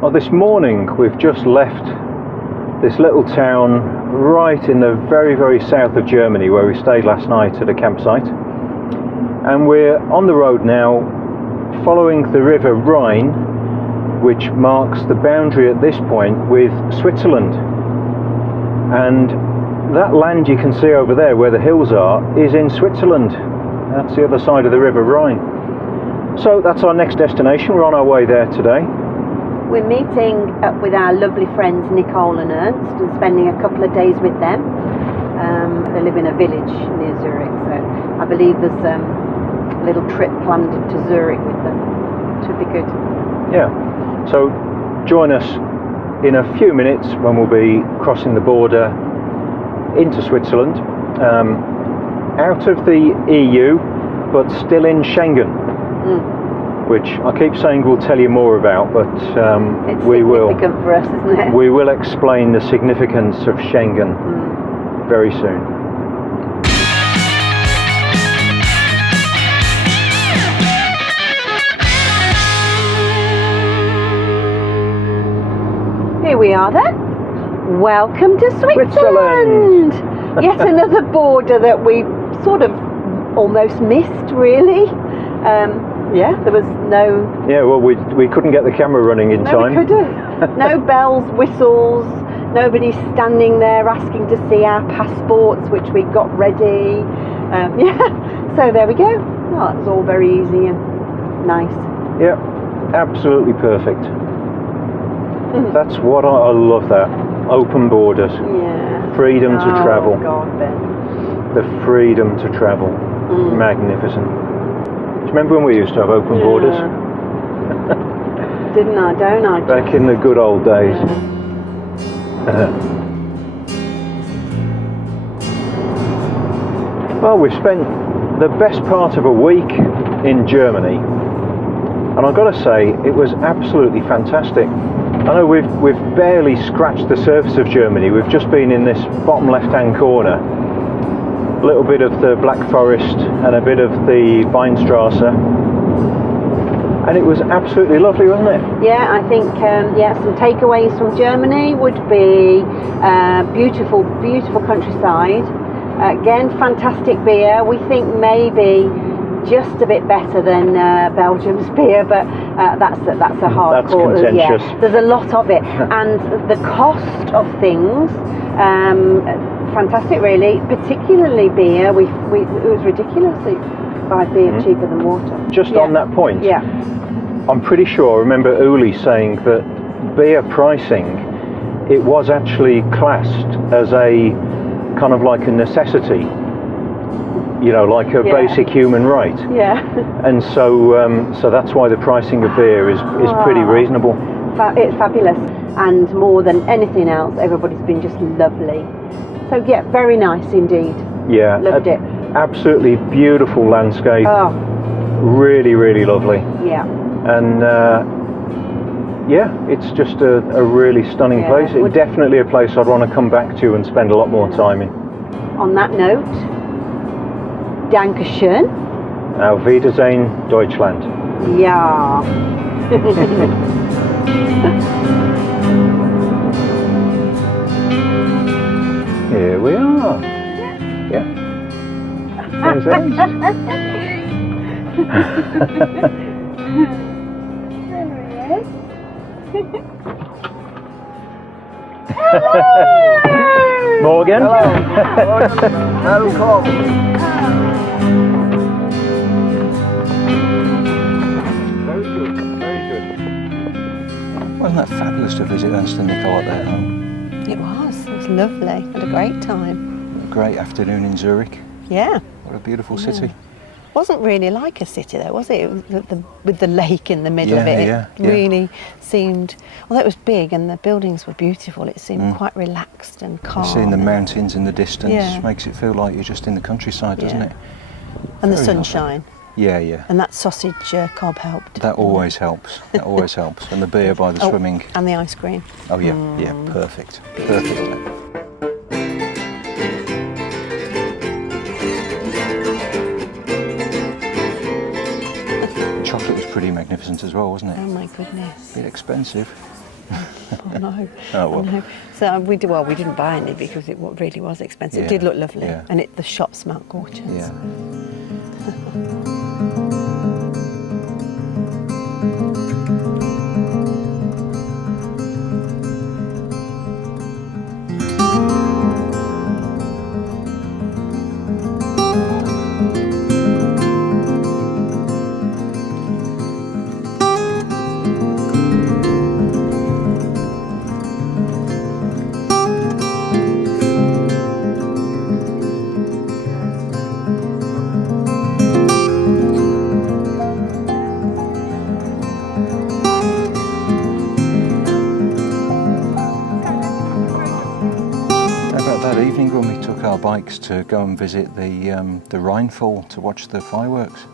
Well, this morning we've just left this little town right in the very, very south of Germany where we stayed last night at a campsite. And we're on the road now following the River Rhine, which marks the boundary at this point with Switzerland. And that land you can see over there where the hills are is in Switzerland. That's the other side of the River Rhine. So that's our next destination. We're on our way there today. We're meeting up with our lovely friends Nicole and Ernst and spending a couple of days with them. They live in a village near Zurich, so I believe there's a little trip planned to Zurich with them. Should be good. Yeah, so join us in a few minutes when we'll be crossing the border into Switzerland, out of the EU but still in Schengen. Which I keep saying we'll tell you more about, but we will. It's significant for us, isn't it? We will explain the significance of Schengen very soon. Here we are then. Welcome to Switzerland! Yet another border that we sort of almost missed, really. Yeah, there was no... Yeah, well, we couldn't get the camera running in time. No, we couldn't. No bells, whistles, nobody standing there asking to see our passports, which we got ready. Yeah, so there we go. Oh, it was all very easy and nice. Yeah, absolutely perfect. That's what I love that. Open borders. Yeah. Freedom to travel. Oh, God, Ben. The freedom to travel. Magnificent. Do you remember when we used to have open borders? Didn't I? Don't I? Back in the good old days. Well, we've spent the best part of a week in Germany, and I've got to say it was absolutely fantastic. I know we've barely scratched the surface of Germany. We've just been in this bottom left-hand corner. A little bit of the Black Forest and a bit of the Weinstrasse, and it was absolutely lovely, wasn't it? Yeah, I think some takeaways from Germany would be beautiful, beautiful countryside. Again, fantastic beer. We think maybe just a bit better than Belgium's beer, but that's a hard call. That's contentious. Yeah, there's a lot of it, and the cost of things. Fantastic, really. Particularly beer. It was ridiculous. You buy beer cheaper than water. Just on that point. Yeah. I'm pretty sure. I remember Uli saying that beer pricing, it was actually classed as a kind of like a necessity. You know, like a basic human right. Yeah. And so that's why the pricing of beer is pretty reasonable. It's fabulous, and more than anything else, everybody's been just lovely. So yeah, very nice indeed. Yeah, loved it. Absolutely beautiful landscape. Oh, really, really lovely. yeah. And yeah, it's just a really stunning place. It's definitely a place I'd want to come back to and spend a lot more time in. On that note, Dankeschön. Auf Wiedersehen, Deutschland. Yeah. Here we are. Yeah. There's Ernst. Morgan. Hello. Welcome. Very good, very good. Wasn't that fabulous to visit Ernst and Nicole at their home? It was lovely. Had a great time. A great afternoon in Zurich. Yeah. What a beautiful city. Wasn't really like a city though, was it? It was with the lake in the middle of it. Yeah. It really seemed, although it was big and the buildings were beautiful, it seemed quite relaxed and calm. Seeing the mountains in the distance makes it feel like you're just in the countryside, doesn't it? And the Very sunshine. Yeah. And that sausage cob helped. That always helps. That always helps. And the beer by the swimming. And the ice cream. Oh yeah, perfect. Perfect. Chocolate was pretty magnificent as well, wasn't it? Oh my goodness. A bit expensive. Oh no. Oh, well. No. So we didn't buy any because it really was expensive. It did look lovely, and the shop smelled gorgeous. Yeah. That evening when we took our bikes to go and visit the Rhinefall to watch the fireworks.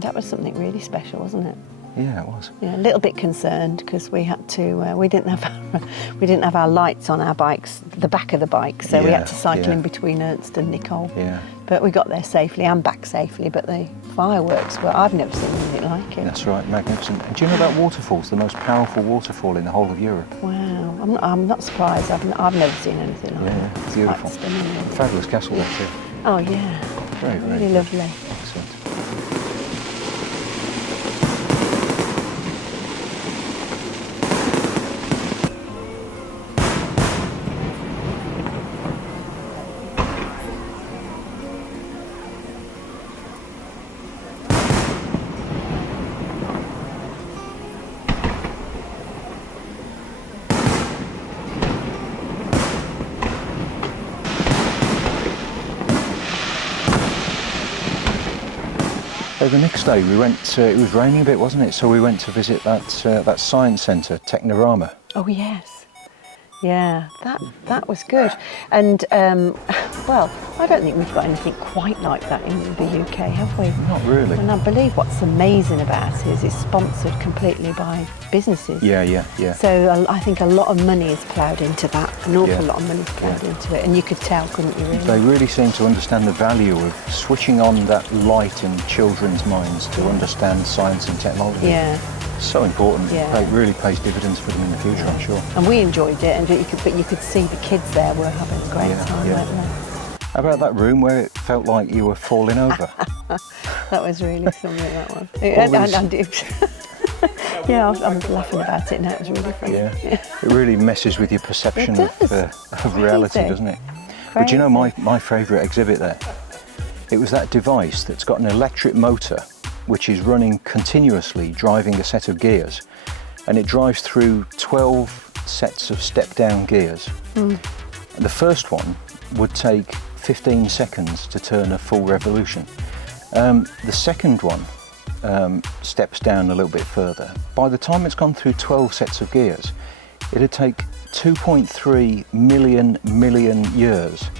That was something really special, wasn't it? Yeah, it was. Yeah, a little bit concerned because we had to. We didn't have our lights on our bikes, the back of the bike, so we had to cycle in between Ernst and Nicole. Yeah. But we got there safely and back safely. But the fireworks I've never seen anything like it. That's right, magnificent. And do you know that waterfall's the most powerful waterfall in the whole of Europe? Wow, I'm not surprised. I've never seen anything like that. Yeah, beautiful. Quite stunning. Fabulous castle there too. Oh yeah, Very, very really good. lovely. Excellent. So the next day we went, it was raining a bit, wasn't it? So we went to visit that science centre, Technorama. Oh yes, yeah, that was good. And well, I don't think we've got anything quite like that in the UK, have we? Not really. And I believe what's amazing about it is it's sponsored completely by businesses. Yeah. So I think a lot of money is ploughed into that. An awful Yeah. lot of money is ploughed into it, and you could tell, couldn't you? Really? They really seem to understand the value of switching on that light in children's minds to understand science and technology. Yeah. So important. Yeah. It really pays dividends for them in the future, I'm sure. And we enjoyed it, and you could see the kids there were having a great time, Yeah. weren't they? How about that room where it felt like you were falling over? That was really something, that one. Always- And it, yeah, I'm laughing about it now. It was really funny. Yeah. It really messes with your perception It does. of reality, Crazy. doesn't it? But you know, Crazy. my favourite exhibit there, it was that device that's got an electric motor which is running continuously, driving a set of gears, and it drives through 12 sets of step-down gears. And the first one would take 15 seconds to turn a full revolution. The second one steps down a little bit further. By the time it's gone through 12 sets of gears, it'd take 2.3 million years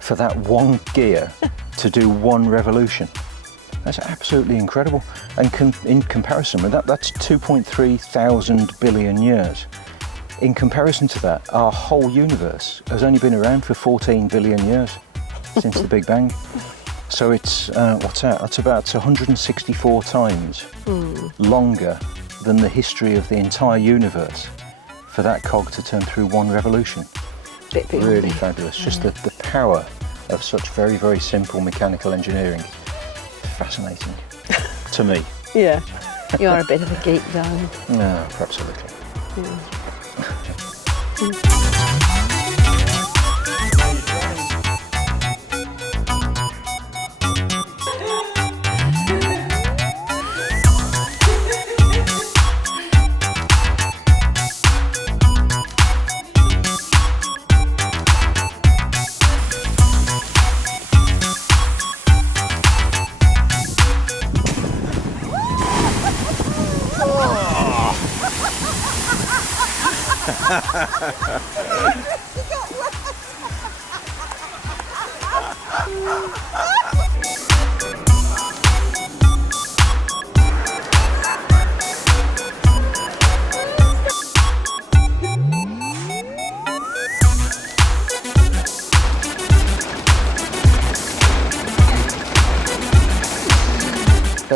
for that one gear to do one revolution. That's absolutely incredible. And in comparison with that, that's 2.3 thousand billion years. In comparison to that, our whole universe has only been around for 14 billion years since the Big Bang. So it's, what's that? That's about 164 times longer than the history of the entire universe for that cog to turn through one revolution. Bit beyond Really me. fabulous. Just the power of such very, very simple mechanical engineering. Fascinating to me. Yeah, you are a bit of a geek, darling. No, perhaps a little.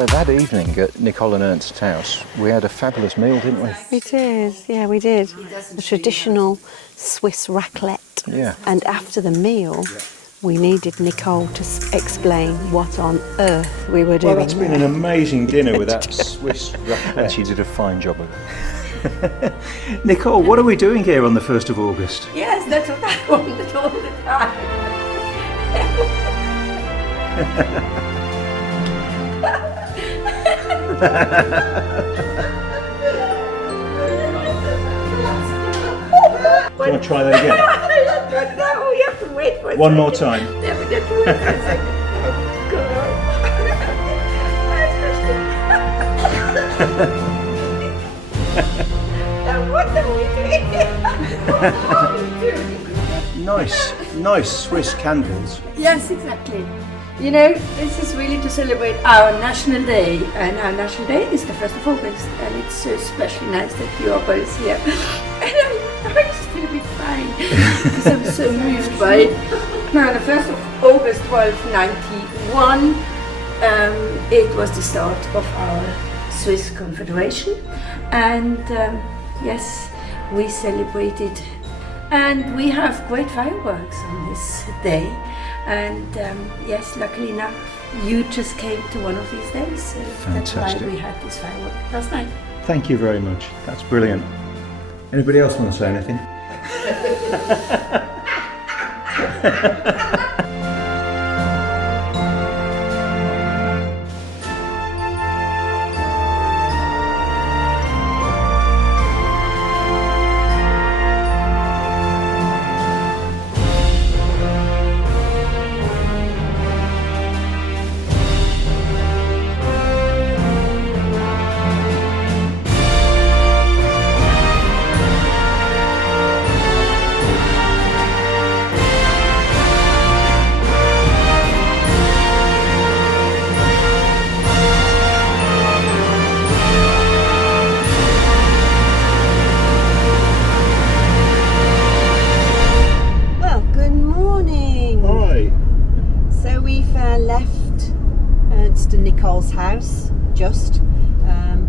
So that evening at Nicole and Ernst's house, we had a fabulous meal, didn't we? We did, yeah, we did. A traditional Swiss raclette. Yeah. And after the meal, we needed Nicole to explain what on earth we were doing. Well, that's been an amazing dinner with that Swiss raclette. And she did a fine job of it. Nicole, what are we doing here on the 1st of August? Yes, that's what I wanted all the time. Want to try that again? No, you have to wait for a One more second. time. Yeah, we have to wait for a second. Now, what are we doing? Nice Swiss candles. Yes, exactly. You know, this is really to celebrate our National Day, and our National Day is the 1st of August, and it's so especially nice that you are both here. And I'm still a bit crying because I'm so moved by it. Now, the 1st of August 1291, it was the start of our Swiss Confederation, and yes, we celebrated, and we have great fireworks on this day. And yes, luckily enough, you just came to one of these days, so that's why Fantastic. we had this firework last night. Thank you very much. That's brilliant. Anybody else want to say anything? Well, good morning. Hi. So we've left Ernst and Nicole's house, just.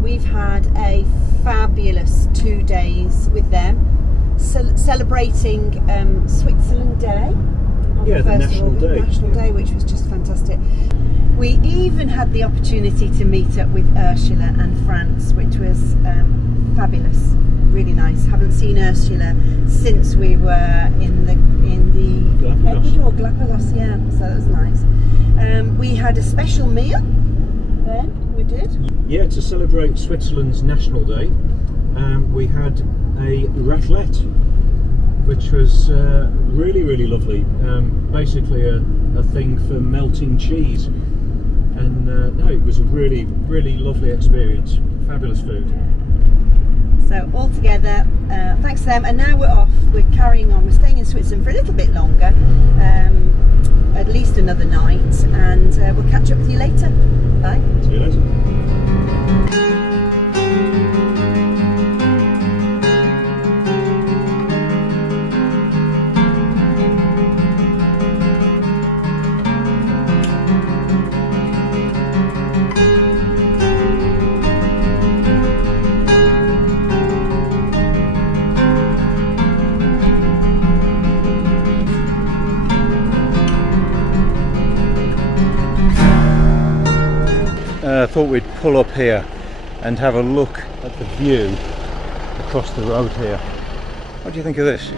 We've had a fabulous 2 days with them, celebrating Switzerland Day. On Yeah, the 1st of National August, Day. National Day, which was just fantastic. We even had the opportunity to meet up with Ursula and Franz, which was fabulous, really nice. Haven't seen Ursula since we were in the Galapagos. Galapagos, yeah. So that was nice. We had a special meal. Then we did. Yeah, to celebrate Switzerland's National Day, we had a raclette, which was really lovely. Basically a thing for melting cheese. And no, it was a really lovely experience. Fabulous food. So all together, thanks to them. And now we're off. We're carrying on. We're staying in Switzerland for a little bit longer, at least another night, and we'll catch up with you later. Bye. See you later. I thought we'd pull up here and have a look at the view across the road here. What do you think of this?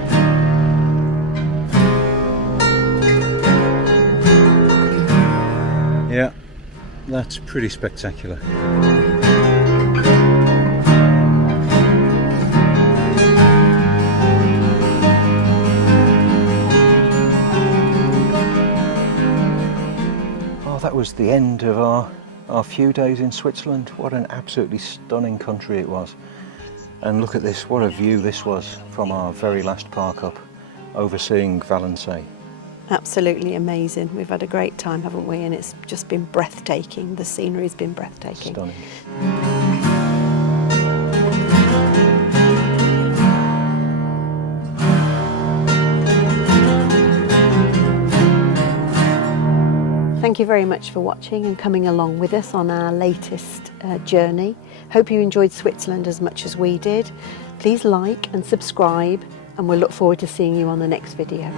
Yeah, that's pretty spectacular. Oh, that was the end of our few days in Switzerland. What an absolutely stunning country it was. And look at this, what a view this was from our very last park up, overseeing Walensee. Absolutely amazing. We've had a great time, haven't we? And it's just been breathtaking. The scenery's been breathtaking. Stunning. Thank thank you very much for watching and coming along with us on our latest journey. Hope you enjoyed Switzerland as much as we did. Please like and subscribe, and we'll look forward to seeing you on the next video.